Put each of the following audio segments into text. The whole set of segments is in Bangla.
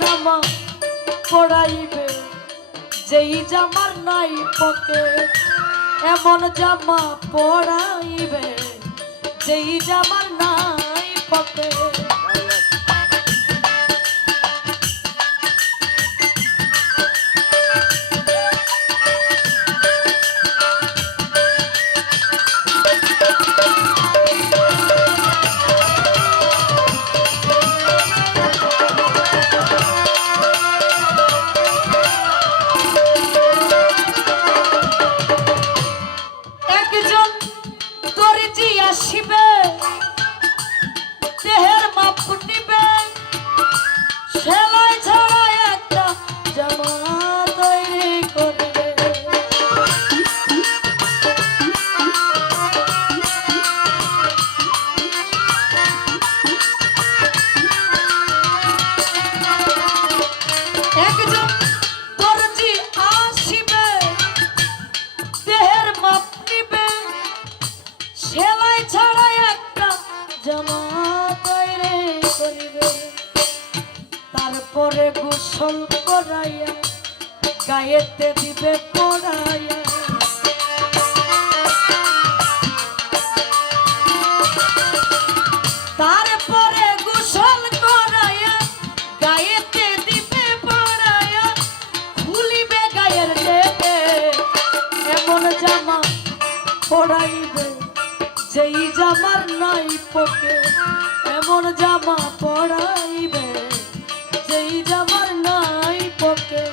জামা পরাইবে যেই জামার নাই পকেট, এমন জামা পরাইবে যেই জামার নাই পকেট। আসিবে দেহের মাপ নিবে, সেলাই ছাড়া একটা জামা তৈরি করবে। একজন দর্জি আসিবে দেহের মাপ নিবে, সেলাই ছাড়া একটা জামা তৈরি করিবে। তারপরে গোসল করাইয়া গায়েতে দিবে পড়াইয়া, তারপরে গোসল করাইয়া গায়েতে দিবে পড়াইয়া, খুলিবে গায়ের দেবে এমন জামা পড়াইবে যেই জামার নাই পকেট, এমন জামা পরাইবে যেই জামার নাই পকেট।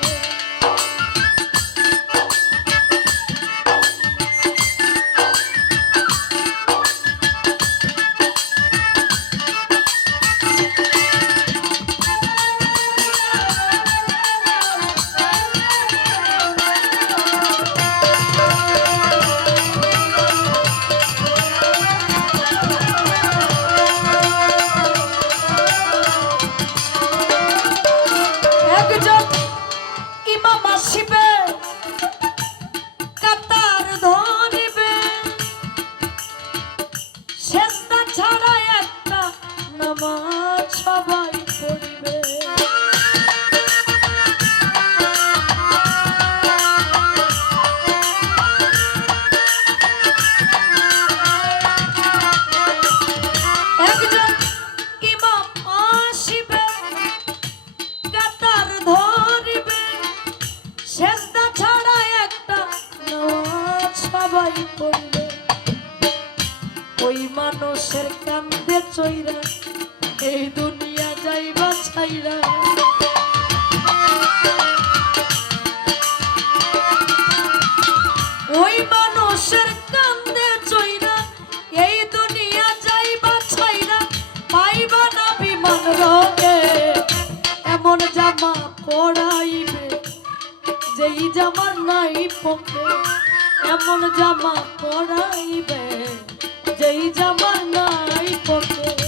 সবাই পড়িবে একজন ইমাম আসিবে কাতার ধরিবে, সেজদা ছাড়া একটা নামাজ সবাই পড়িবে। ওই মানুষের কান্দে চইরা এই দুনিয়া যাইবা ছাইরা, ওই মানুষের কান্দে চইরা এই দুনিয়া যাইবা ছাইরা, পাইবা না বিমান রঙে এমন জামা পরাইবে যেই জামার নাই পকেট, এমন জামা পরাইবে যেই জামার নাই পকেট।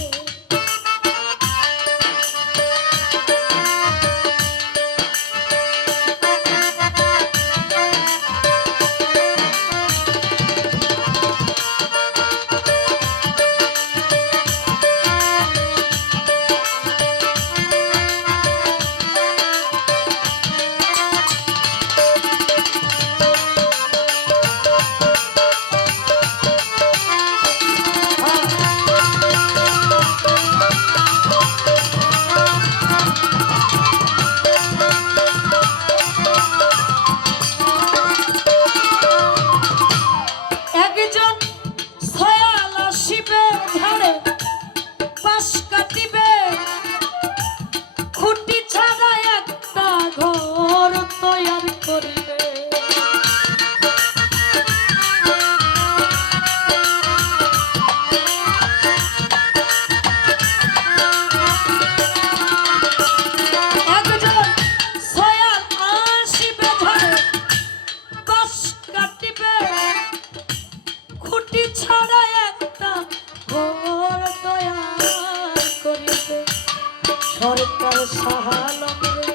সরকার সাহালমরে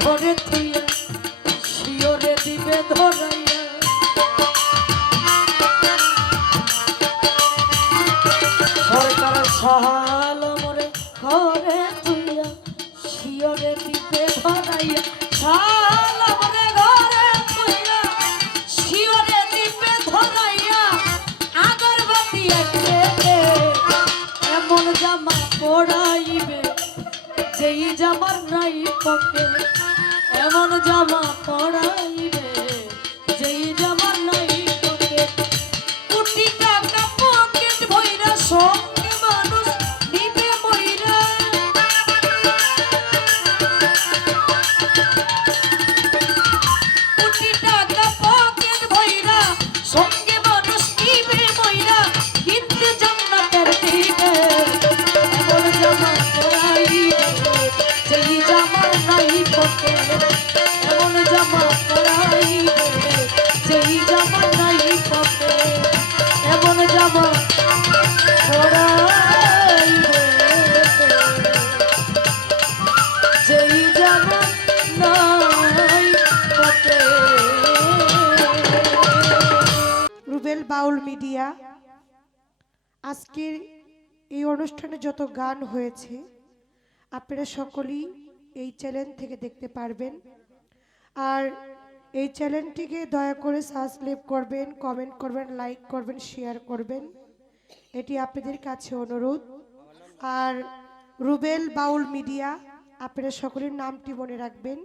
ঘরে থুইয়া শিওরে দিবে ধরাইয়া, সরকার সাহালমরে ঘরে থুইয়া শিওরে দিবে লইয়া সালাম রে ঘরে কইরা শিওরে দিবে ধরাইয়া আগরবাতি একলে এমন জামা পড়াইবে যেই জামার নাই পকে এমন জামা পড়াইবে যেই জামার নাই পকে কোটি টাকা পকেট ভইরা সঙ্গে মানুষ নিবে মইরা কোটি টাকা পকেট ভইরা সঙ্গে মানুষ নিবে মইরা কিন্তু জান্নাতের দিকে এমন জামা পড়াইবে যেই জামার নাই পকে এমন জামা পড়াইবে যেই জামার নাই পকে এমন জামা পড়াইবে যেই জামা নাই পকে। রুবেল বাউল মিডিয়া আজকের এই অনুষ্ঠানে যত গান হয়েছে আপনারা সকলেই এই চ্যানেল থেকে দেখতে পারবেন। আর এই চ্যানেলটিকে দয়া করে সাবস্ক্রাইব করবেন, কমেন্ট করবেন, লাইক করবেন, শেয়ার করবেন, এটি আপনাদের কাছে অনুরোধ। আর রুবেল বাউল মিডিয়া আপনারা সকলের নামটি মনে রাখবেন।